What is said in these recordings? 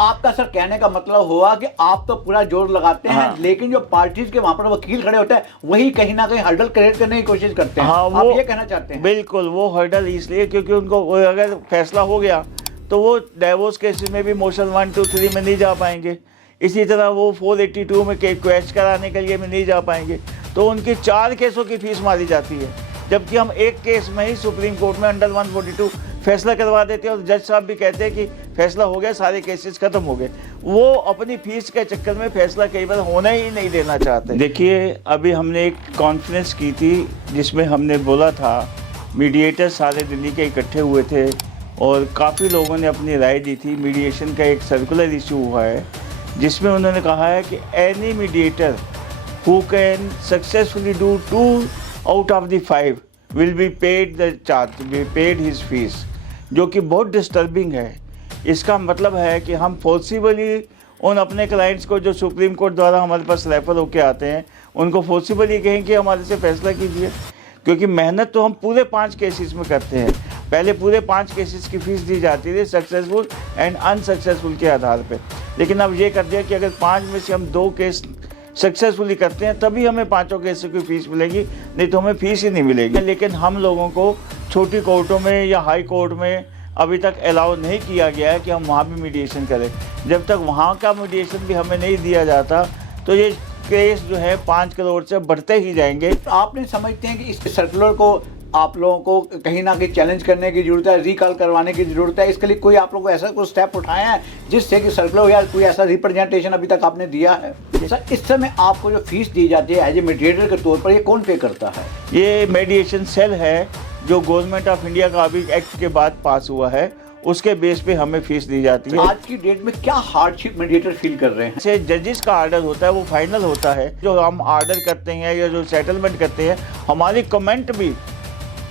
आपका सर कहने का मतलब हुआ कि आप तो पूरा जोर लगाते हैं, हाँ। लेकिन जो पार्टीज के वहां पर वकील खड़े होते हैं वही कहीं ना कहीं हर्डल क्रिएट करने की कोशिश करते हैं। हाँ, आप ये कहना चाहते हैं? बिल्कुल, वो हर्डल इसलिए क्योंकि उनको अगर फैसला हो गया तो वो डाइवोर्स केसेस में भी मोशन 1, 2, 3 में नहीं जा पाएंगे। इसी तरह वो 482 में क्वेश कराने के लिए भी नहीं जा पाएंगे। तो उनकी 4 केसों की फीस मारी जाती है, जबकि हम एक केस में ही सुप्रीम कोर्ट में अंडर 142 फैसला करवा देते हैं और जज साहब भी कहते हैं कि फैसला हो गया, सारे केसेस खत्म हो गए। वो अपनी फीस के चक्कर में फैसला कई बार होना ही नहीं देना चाहते। देखिए, अभी हमने एक कॉन्फ्रेंस की थी जिसमें हमने बोला था, मीडिएटर सारे दिल्ली के इकट्ठे हुए थे और काफ़ी लोगों ने अपनी राय दी थी। मीडिएशन का एक सर्कुलर इशू हुआ है जिसमें उन्होंने कहा है कि any mediator who can successfully do 2 out of the 5 will be paid the charge, be paid his fees, जो कि बहुत डिस्टर्बिंग है। इसका मतलब है कि हम फोर्सिबली उन अपने क्लाइंट्स को जो सुप्रीम कोर्ट द्वारा हमारे पास रेफर होके आते हैं उनको फोर्सिबली कहें कि हमारे से फैसला कीजिए, क्योंकि मेहनत तो हम पूरे 5 केसेस में करते हैं। पहले पूरे 5 केसेस की फ़ीस दी जाती थी सक्सेसफुल एंड अनसक्सेसफुल के आधार पे, लेकिन अब ये कर दिया कि अगर 5 में से हम 2 केस सक्सेसफुली करते हैं तभी हमें 5 केसों की फ़ीस मिलेगी, नहीं तो हमें फ़ीस ही नहीं मिलेगी। लेकिन हम लोगों को छोटी कोर्टों में या हाई कोर्ट में अभी तक अलाउ नहीं किया गया है कि हम वहाँ भी मीडिएशन करें। जब तक वहाँ का मीडिएशन भी हमें नहीं दिया जाता तो ये केस जो है 5 करोड़ से बढ़ते ही जाएंगे। आप नहीं समझते हैं कि इस सर्कुलर को आप लोगों को कहीं ना कहीं चैलेंज करने की जरूरत है, रिकॉल करवाने की जरूरत है? इसके लिए कोई आप लोगों को ऐसा कोई स्टेप उठाया है जिससे कि सर्कुलर या कोई ऐसा रिप्रेजेंटेशन अभी तक आपने दिया है? सर, इस समय आपको जो फीस दी जाती है एज ए मीडिएटर के तौर पर, ये कौन पे करता है? ये मीडिएशन सेल है जो गवर्नमेंट ऑफ इंडिया का अभी एक्ट के बाद पास हुआ है, उसके बेस पे हमें फीस दी जाती है। आज की डेट में क्या हार्डशिप मीडिएटर फील कर रहे हैं? से जजेस का आर्डर होता है वो फाइनल होता है। जो हम आर्डर करते हैं या जो सेटलमेंट करते हैं, हमारी कमेंट भी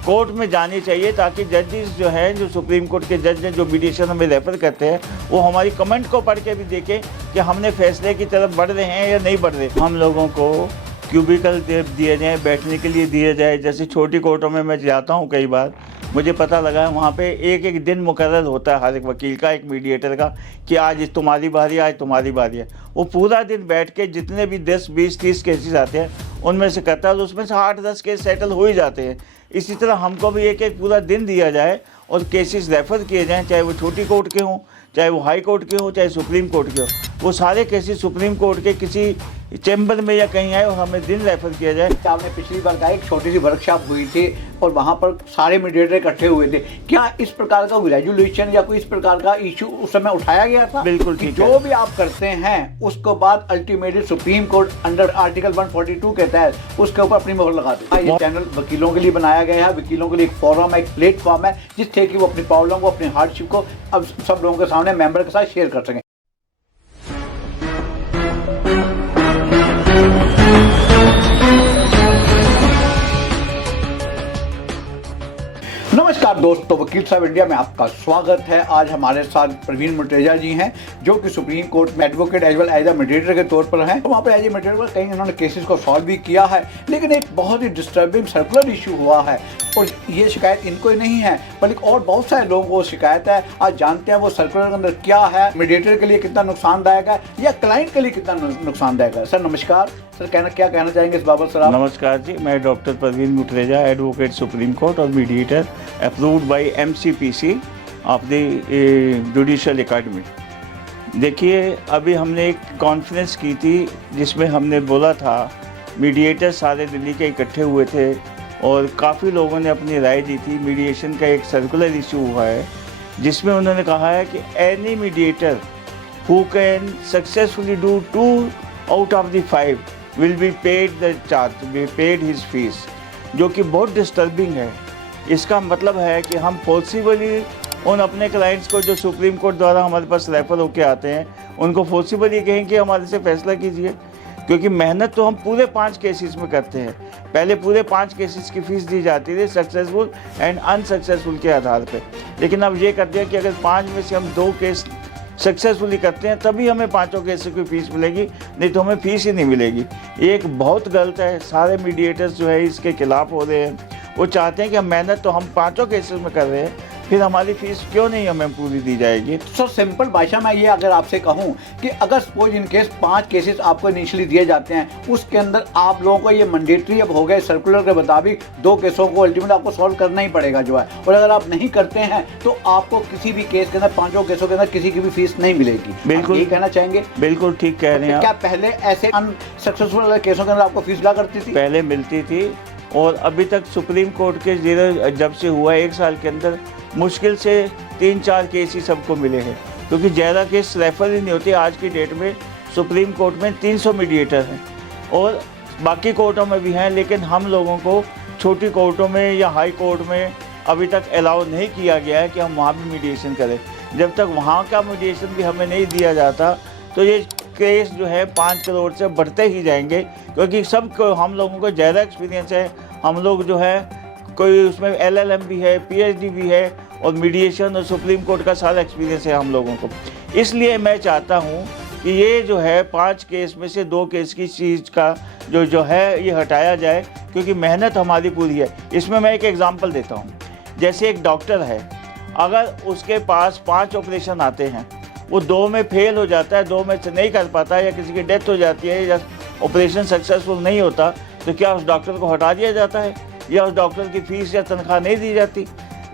कोर्ट में जानी चाहिए ताकि जजेस जो हैं, जो सुप्रीम कोर्ट के जज हैं, जो मीडिएशन हमें रेफर करते हैं, वो हमारी कमेंट को पढ़ के भी देखें कि हमने फैसले की तरफ बढ़ रहे हैं या नहीं बढ़ रहे। हम लोगों को क्यूबिकल दिए जाए, बैठने के लिए दिया जाए। जैसे छोटी कोर्टों में मैं जाता हूँ, कई बार मुझे पता लगा है वहाँ पे एक दिन मुकर्रर होता है हर एक वकील का, एक मीडिएटर का, कि आज तुम्हारी बारी, आज तुम्हारी बारी है। वो पूरा दिन बैठ के जितने भी 10, 20, 30 केसेस आते हैं उनमें से करता है, तो उसमें से 8-10 केस सेटल हो ही जाते हैं। इसी तरह हमको भी एक पूरा दिन दिया जाए और केसेस रेफर किए जाएँ, चाहे वो छोटी कोर्ट के हों, चाहे वो हाई कोर्ट के हो, चाहे सुप्रीम कोर्ट के हो। वो सारे केसेस सुप्रीम कोर्ट के किसी चैम्बर में या कहीं आए और हमें दिन रेफर किया जाए। आपने पिछली बार कहा एक छोटी सी वर्कशॉप हुई थी और वहाँ पर सारे मीडिएटर इकट्ठे हुए थे, क्या इस प्रकार का रेजोल्यूशन या कोई इस प्रकार का इशू उस समय उठाया गया था? बिल्कुल ठीक है। जो भी आप करते हैं उसको बाद ultimately supreme court under article 142 के तहत उसके ऊपर अपनी मोहर लगा देता है। ये चैनल वकीलों के लिए बनाया गया है, वकीलों के लिए एक फोरम है, एक प्लेटफॉर्म है जिससे कि वो अपनी प्रॉब्लम को, अपनी हार्डशिप को अब सब लोगों के सामने मेंबर के साथ शेयर कर सकें। नमस्कार दोस्तों, वकील साहब इंडिया में आपका स्वागत है। आज हमारे साथ प्रवीण मुटेजा जी हैं जो कि सुप्रीम कोर्ट में advocate as well as a mediator के तौर पर हैं। तो वहाँ पर एज ए मीडिएटर कहीं इन्होंने केसेस को सॉल्व भी किया है, लेकिन एक बहुत ही डिस्टर्बिंग सर्कुलर इशू हुआ है और ये शिकायत इनको ही नहीं है बल्कि और बहुत सारे लोगों को शिकायत है। आज जानते हैं वो सर्कुलर के अंदर क्या है, मीडिएटर के लिए कितना नुकसानदायक है या क्लाइंट के लिए कितना नुकसानदायक है। सर नमस्कार। सर क्या कहना चाहेंगे इस बाबत? सर नमस्कार जी, मैं doctor Praveen Muteja, advocate Supreme Court और mediator approved by MCPC of the judicial academy. देखिए, अभी हमने एक कॉन्फ्रेंस की थी जिसमें हमने बोला था, मीडिएटर सारे दिल्ली के इकट्ठे हुए थे और काफ़ी लोगों ने अपनी राय दी थी। मीडिएशन का एक सर्कुलर इशू हुआ है जिसमें उन्होंने कहा है कि any mediator who can successfully do 2 out of the 5 will be paid the charge, be paid his fees, जो कि बहुत डिस्टर्बिंग है। इसका मतलब है कि हम फोर्सिबली उन अपने क्लाइंट्स को जो सुप्रीम कोर्ट द्वारा हमारे पास रेफर होके आते हैं उनको फोर्सिबली कहें कि हमारे से फैसला कीजिए, क्योंकि मेहनत तो हम पूरे 5 केसेस में करते हैं। पहले पूरे 5 केसेस की फ़ीस दी जाती थी सक्सेसफुल एंड अनसक्सेसफुल के आधार पे, लेकिन अब ये कर दिया कि अगर 5 में से हम 2 केस सक्सेसफुली करते हैं तभी हमें 5 केसों की फ़ीस मिलेगी, नहीं तो हमें फ़ीस ही नहीं मिलेगी। ये एक बहुत गलत है। सारे मीडिएटर्स जो है इसके खिलाफ हो रहे हैं। वो चाहते हैं कि हम मेहनत तो हम 5 केसेस में कर रहे हैं फिर हमारी फीस क्यों नहीं हमें पूरी दी जाएगी? सर सिंपल भाषा में ये अगर आपसे कहूँ कि अगर सपोज इन केस 5 केसेस आपको इनिशियली दिए जाते हैं, उसके अंदर आप लोगों को ये मैंडेटरी अब हो गए सर्कुलर के मुताबिक 2 केसों को अल्टीमेट आपको सॉल्व करना ही पड़ेगा जो है, और अगर आप नहीं करते हैं तो आपको किसी भी केस के अंदर 5 केसों के अंदर किसी की भी फीस नहीं मिलेगी। बिल्कुल ये कहना चाहेंगे? बिल्कुल ठीक कह रहे हैं क्या आप। पहले ऐसे अनसक्सेसफुल केसों के अंदर आपको फीस ला करती थी? पहले मिलती थी, और अभी तक सुप्रीम कोर्ट के जब से हुआ 1 साल के अंदर मुश्किल से 3-4 केस ही सबको मिले हैं, क्योंकि ज़्यादा केस रेफर ही नहीं होते। आज की डेट में सुप्रीम कोर्ट में 300 मीडिएटर हैं और बाकी कोर्टों में भी हैं, लेकिन हम लोगों को छोटी कोर्टों में या हाई कोर्ट में अभी तक अलाउ नहीं किया गया है कि हम वहाँ भी मीडिएशन करें। जब तक वहाँ का मीडिएशन भी हमें नहीं दिया जाता तो ये केस जो है 5 करोड़ से बढ़ते ही जाएंगे, क्योंकि हम लोगों को ज़्यादा एक्सपीरियंस है। हम लोग जो है कोई उसमें LLM भी है, PhD भी है, और मीडिएशन और सुप्रीम कोर्ट का सारा एक्सपीरियंस है हम लोगों को। इसलिए मैं चाहता हूँ कि ये जो है 5 केस में से 2 केस की चीज़ का जो है ये हटाया जाए, क्योंकि मेहनत हमारी पूरी है। इसमें मैं एक एग्ज़ाम्पल देता हूँ। जैसे एक डॉक्टर है, अगर उसके पास 5 ऑपरेशन आते हैं, वो 2 में फेल हो जाता है, 2 में से नहीं कर पाता, या किसी की डेथ हो जाती है, या ऑपरेशन सक्सेसफुल नहीं होता, तो क्या उस डॉक्टर को हटा दिया जाता है या उस डॉक्टर की फ़ीस या तनख्वाह नहीं दी जाती?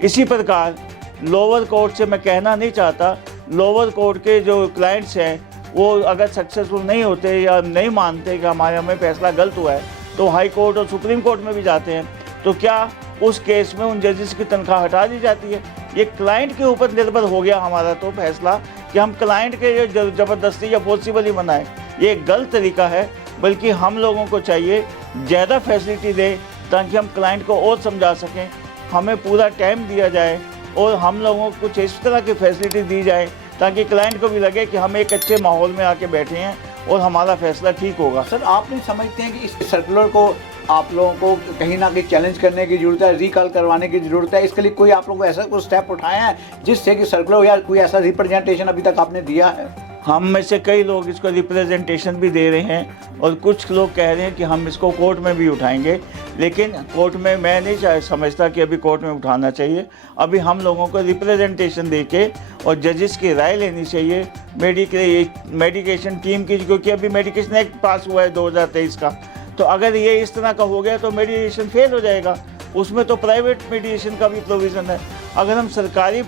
इसी प्रकार लोअर कोर्ट से मैं कहना नहीं चाहता, लोअर कोर्ट के जो क्लाइंट्स हैं वो अगर सक्सेसफुल नहीं होते या नहीं मानते कि हमें फ़ैसला गलत हुआ है, तो हाई कोर्ट और सुप्रीम कोर्ट में भी जाते हैं, तो क्या उस केस में उन जजेस की तनख्वाह हटा दी जाती है? ये क्लाइंट के ऊपर निर्भर हो गया हमारा तो फैसला कि हम क्लाइंट के ये ज़बरदस्ती या फोर्सिबली बनाएं। ये एक गलत तरीका है, बल्कि हम लोगों को चाहिए ज़्यादा फैसिलिटी दें ताकि हम क्लाइंट को और समझा सकें, हमें पूरा टाइम दिया जाए और हम लोगों को कुछ इस तरह की फैसिलिटी दी जाए ताकि क्लाइंट को भी लगे कि हम एक अच्छे माहौल में आके बैठे हैं और हमारा फैसला ठीक होगा। सर आप नहीं समझते हैं कि इस सर्कुलर को आप लोगों को कहीं ना कहीं चैलेंज करने की जरूरत है, रिकॉल करवाने की जरूरत है? इसके लिए कोई आप लोगों को ऐसा कोई स्टेप उठाया है जिससे कि सर्कुलर या कोई ऐसा रिप्रेजेंटेशन अभी तक आपने दिया है? हम में से कई लोग इसको रिप्रेजेंटेशन भी दे रहे हैं और कुछ लोग कह रहे हैं कि हम इसको कोर्ट में भी उठाएंगे, लेकिन कोर्ट में मैं नहीं समझता कि अभी कोर्ट में उठाना चाहिए। अभी हम लोगों को रिप्रेजेंटेशन देके और जजेस की राय लेनी चाहिए मेडिकेशन टीम की, क्योंकि अभी मेडिकेशन एक्ट पास हुआ है 2023 का। तो अगर ये इस तरह का हो गया तो मेडिएशन फेल हो जाएगा। उसमें तो प्राइवेट मेडिएशन का भी प्रोविज़न है। अगर हम सरकारी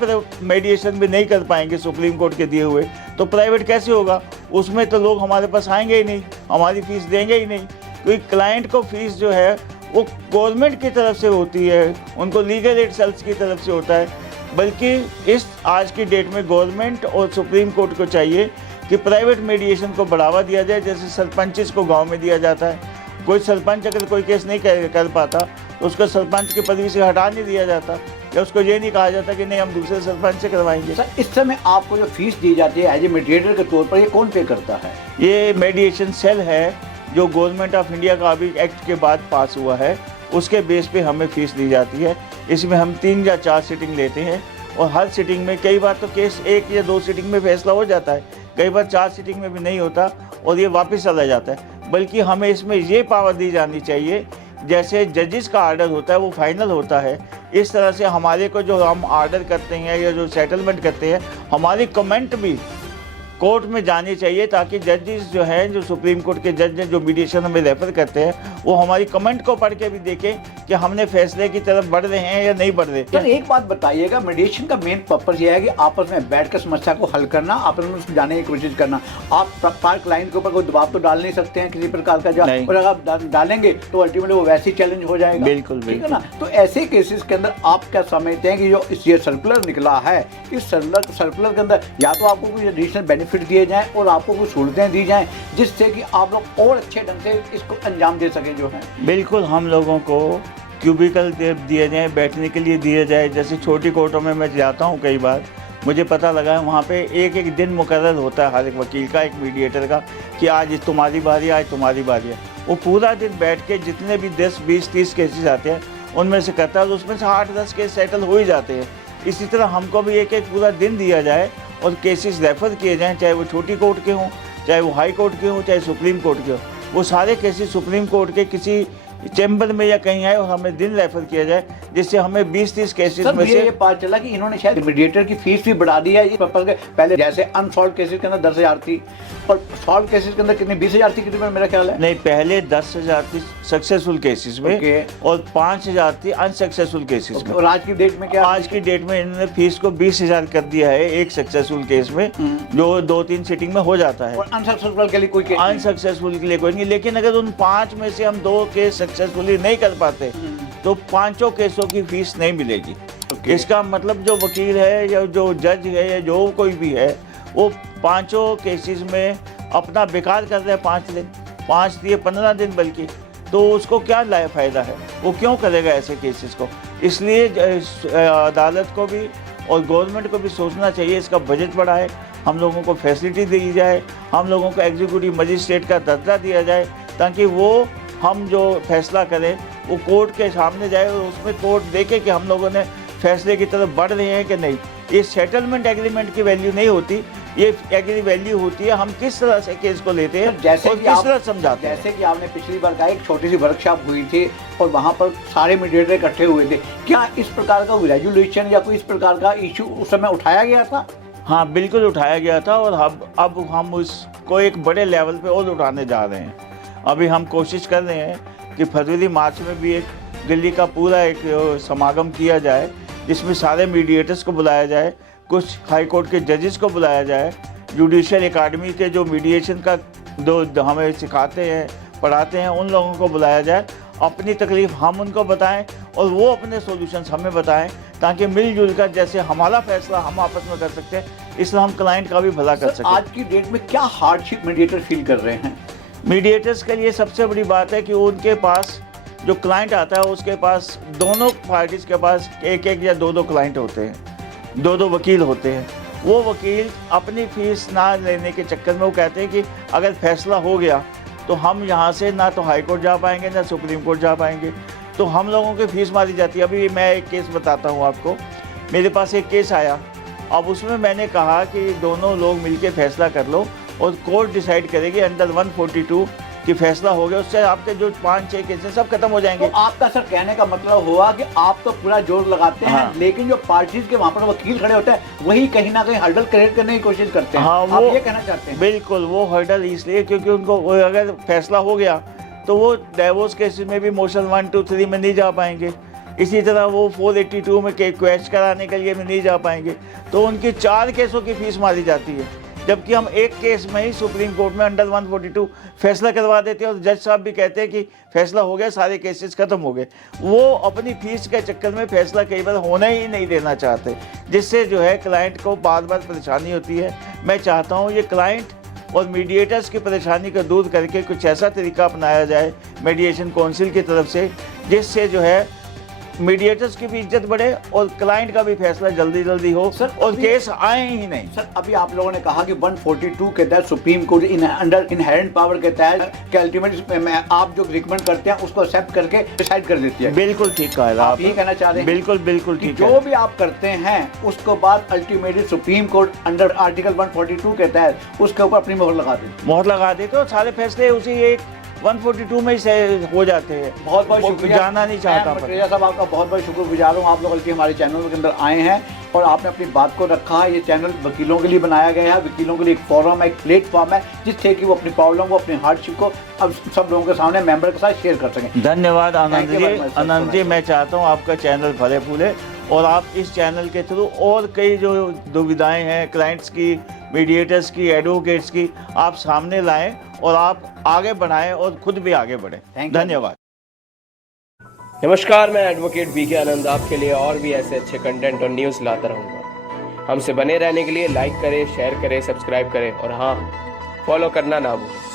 मेडिएशन भी नहीं कर पाएंगे सुप्रीम कोर्ट के दिए हुए, तो प्राइवेट कैसे होगा? उसमें तो लोग हमारे पास आएंगे ही नहीं, हमारी फ़ीस देंगे ही नहीं, क्योंकि क्लाइंट को फीस जो है वो गवर्नमेंट की तरफ से होती है, उनको लीगल एड सेल्स की तरफ से होता है। बल्कि इस आज की डेट में गवर्नमेंट और सुप्रीम कोर्ट को चाहिए कि प्राइवेट मेडिएशन को बढ़ावा दिया जाए, जैसे सरपंच को गाँव में दिया जाता है। कोई सरपंच अगर कोई केस नहीं कर पाता तो उसको सरपंच की पदवी से हटा नहीं दिया जाता, या उसको ये नहीं कहा जाता कि नहीं हम दूसरे सरपंच से करवाएंगे। सर इस समय आपको जो फीस दी जाती है एज ए मीडिएटर के तौर पर, ये कौन पे करता है? ये मेडिएशन सेल है जो गवर्नमेंट ऑफ इंडिया का अभी एक्ट के बाद पास हुआ है, उसके बेस पे हमें फ़ीस दी जाती है। इसमें हम 3 या 4 सीटिंग लेते हैं और हर सीटिंग में कई बार तो केस 1 या 2 सीटिंग में फैसला हो जाता है, कई बार 4 सीटिंग में भी नहीं होता और ये वापस चला जाता है। बल्कि हमें इसमें ये पावर दी जानी चाहिए, जैसे जजेस का आर्डर होता है वो फाइनल होता है, इस तरह से हमारे को जो हम आर्डर करते हैं या जो सेटलमेंट करते हैं, हमारी कमेंट भी कोर्ट में जानी चाहिए, ताकि जजेस जो हैं, जो सुप्रीम कोर्ट के जज हैं, जो मीडिएशन हमें रेफर करते हैं, वो हमारी कमेंट को पढ़ के भी देखें कि हमने फैसले की तरफ बढ़ रहे हैं या नहीं बढ़ रहे। सर एक बात बताइएगा, मीडिएशन का मेन पर्पस ये है कि आपस में बैठकर समस्या को हल करना, आपस में सुलझाने की कोशिश करना। आप क्लाइंट के ऊपर कोई दबाव तो डाल नहीं सकते हैं किसी प्रकार का, और अगर आप डालेंगे तो अल्टीमेटली वो वैसे ही चैलेंज हो जाएगा। बिल्कुल ठीक है ना? तो ऐसे केसेस के अंदर आप क्या समझते हैं कि जो ये सर्कुलर निकला है, इस सर्कुलर के अंदर या तो आपको कोई एडिशनल बेनिफिट दिए जाएं और आपको कुछ सहूलतें दी जाएं जिससे कि आप लोग और अच्छे ढंग से इसको अंजाम दे सकें जो है? बिल्कुल, हम लोगों को क्यूबिकल दिए जाएँ, बैठने के लिए दिए जाए। जैसे छोटी कोर्टों में मैं जाता हूँ, कई बार मुझे पता लगा है वहाँ पे एक दिन मुकर्रर होता है हर एक वकील का, एक मीडिएटर का, कि आज तुम्हारी बारी, आज तुम्हारी बारी है। वो पूरा दिन बैठ के जितने भी 10, 20, 30 केसेस आते हैं उनमें से करता है, तो उसमें से 8-10 केस सेटल हो ही जाते हैं। इसी तरह हमको भी एक पूरा दिन दिया जाए और केसेस रेफर किए जाएँ, चाहे वो छोटी कोर्ट के हों, चाहे वो हाई कोर्ट के हों, चाहे सुप्रीम कोर्ट के हों। वो सारे केसेस सुप्रीम कोर्ट के किसी चैम्बर में या कहीं आए और हमें दिन रेफर किया जाए, जिससे हमें 20-30 केसेस सर में मुझे ये से पता चला कि इन्होंने शायद मीडिएटर की फीस भी बढ़ा दी है इस पर्पज के। पहले जैसे अनसॉल्व केसेस के अंदर 10,000 थी और सॉल्व केसेस के अंदर कितनी 20,000 थी कितनी मेरा ख्याल है। नहीं, पहले 10,000 थी सक्सेसफुल केसेस में ओके। और 5,000 थी अनसक्सेसफुल केसेस में। और आज की डेट में क्या? आज की डेट में इन्होंने फीस को 20,000 कर दिया है एक सक्सेसफुल केस में, जो 2-3 सिटिंग में हो जाता है। और अनसक्सेसफुल के लिए कोई केस नहीं? अनसक्सेसफुल के लिए कोई नहीं, लेकिन अगर उन 5 में से हम 2 केस सक्सेसफुली नहीं कर पाते तो 5 केसों की फीस नहीं मिलेगी। ओके। इसका मतलब जो वकील है या जो जज है या जो कोई भी है वो 5 केसेस में अपना बेकार कर रहे हैं 5 दिन, 5 दिए 15 दिन बल्कि, तो उसको क्या फ़ायदा है, वो क्यों करेगा ऐसे केसेस को। इसलिए अदालत को भी और गवर्नमेंट को भी सोचना चाहिए, इसका बजट बढ़ाए, हम लोगों को फैसिलिटी दी जाए, हम लोगों को एग्जीक्यूटिव मजिस्ट्रेट का दर्जा दिया जाए, ताकि वो हम जो फैसला करें वो कोर्ट के सामने जाए और उसमें कोर्ट देखे कि हम लोगों ने फैसले की तरफ बढ़ रहे हैं कि नहीं। ये सेटलमेंट एग्रीमेंट की वैल्यू नहीं होती, ये एग्री वैल्यू होती है हम किस तरह से केस को लेते हैं जैसे और कि किस तरह समझाते हैं। जैसे कि आपने पिछली बार कहा एक छोटी सी वर्कशॉप हुई थी और वहाँ पर सारे मीडिएटर इकट्ठे हुए थे, क्या इस प्रकार का रेजोल्यूशन या कोई इस प्रकार का इशू उस समय उठाया गया था? हाँ, बिल्कुल उठाया गया था और अब हम उसको एक बड़े लेवल पे और उठाने जा रहे हैं। अभी हम कोशिश कर रहे हैं कि फरवरी मार्च में भी एक दिल्ली का पूरा एक समागम किया जाए, जिसमें सारे मीडिएटर्स को बुलाया जाए, कुछ हाई कोर्ट के जजेस को बुलाया जाए, जुडिशियल एकेडमी के जो मीडिएशन का जो हमें सिखाते हैं पढ़ाते हैं उन लोगों को बुलाया जाए, अपनी तकलीफ़ हम उनको बताएं और वो अपने सॉल्यूशंस हमें बताएं, ताकि मिलजुल कर जैसे हमारा फैसला हम आपस में कर सकते हैं, इसलिए हम क्लाइंट का भी भला कर सकें। आज की डेट में क्या हार्डशिप मीडिएटर फील कर रहे हैं? मीडिएटर्स के लिए सबसे बड़ी बात है कि उनके पास जो क्लाइंट आता है उसके पास दोनों पार्टीज़ के पास एक या दो क्लाइंट होते हैं, दो वकील होते हैं। वो वकील अपनी फ़ीस ना लेने के चक्कर में वो कहते हैं कि अगर फैसला हो गया तो हम यहाँ से ना तो हाई कोर्ट जा पाएंगे ना सुप्रीम कोर्ट जा पाएंगे, तो हम लोगों की फ़ीस मारी जाती है। अभी मैं एक केस बताता हूँ आपको, मेरे पास एक केस आया, अब उसमें मैंने कहा कि दोनों लोग मिलके फैसला कर लो और कोर्ट डिसाइड करेगी अंडर 142 कि फैसला हो गया, उससे आपके जो 5-6 केसेस सब खत्म हो जाएंगे। तो आपका सर कहने का मतलब हुआ कि आप तो पूरा जोर लगाते हैं, हाँ। लेकिन जो पार्टीज के वहाँ पर वकील खड़े होते हैं वही कहीं ना कहीं हर्डल क्रिएट करने की कोशिश करते हैं। हाँ, आप वो ये कहना चाहते हैं? बिल्कुल, वो हर्डल इसलिए क्योंकि उनको अगर फैसला हो गया तो वो डाइवोर्स केसेस में भी मोशन 1, 2, 3 में नहीं जा पाएंगे। इसी तरह वो 482 में क्वेश कराने के लिए भी नहीं जा पाएंगे, तो उनकी 4 केसों की फीस मारी जाती है, जबकि हम एक केस में ही सुप्रीम कोर्ट में अंडर 142 फैसला करवा देते हैं और जज साहब भी कहते हैं कि फैसला हो गया, सारे केसेस खत्म हो गए। वो अपनी फीस के चक्कर में फैसला कई बार होना ही नहीं देना चाहते, जिससे जो है क्लाइंट को बार बार परेशानी होती है। मैं चाहता हूँ ये क्लाइंट और मीडिएटर्स की परेशानी को दूर करके कुछ ऐसा तरीका अपनाया जाए मीडिएशन काउंसिल की तरफ से, जिससे जो है मीडिएटर्स की भी इज्जत बढ़े और क्लाइंट का भी फैसला जल्दी हो सर, और केस आए ही नहीं। सर अभी आप लोगों ने कहा कि 142 के तहत supreme court under inherent power के तहत कि अल्टीमेटली आप जो रिकमेंड करते हैं उसको एक्सेप्ट करके डिसाइड कर देती है। बिल्कुल ठीक कहा आप ये कहना चाह रहे हैं? बिल्कुल कि ठीक जो है। भी आप करते हैं उसको बाद ultimately supreme court under article 142 के तहत उसके ऊपर अपनी मोहर लगा देती। मोहर लगा देते और सारे फैसले उसी एक 142 में ही से हो जाते हैं। बहुत बहुत शुक्रिया। जाना नहीं चाहता मैं मटेरिया साहब आपका बहुत बहुत शुक्रगुजार हूँ, आप लोग बल्कि हमारे चैनल के अंदर आए हैं और आपने अपनी बात को रखा है। ये चैनल वकीलों के लिए बनाया गया है, वकीलों के लिए एक फोरम है, एक प्लेटफॉर्म है, जिससे कि वो अपनी प्रॉब्लम को, अपनी हार्डशिप को अब सब लोगों के सामने मेंबर के साथ शेयर कर सकें। धन्यवाद आनंद Thank you very ji. much, sir, Anand ji, मैं चाहता हूँ आपका चैनल फले फूले और आप इस चैनल के थ्रू और कई जो दुविधाएं हैं क्लाइंट्स की, मीडिएटर्स की, एडवोकेट्स की, आप सामने लाएं और आप आगे बढ़ाएं और खुद भी आगे बढ़ें। Thank you. धन्यवाद। नमस्कार, मैं एडवोकेट बीके आनंद आपके लिए और भी ऐसे अच्छे कंटेंट और न्यूज़ लाता रहूँगा। हमसे बने रहने के लिए लाइक करें, शेयर करें, सब्सक्राइब करें और हाँ, फॉलो करना ना भूलें।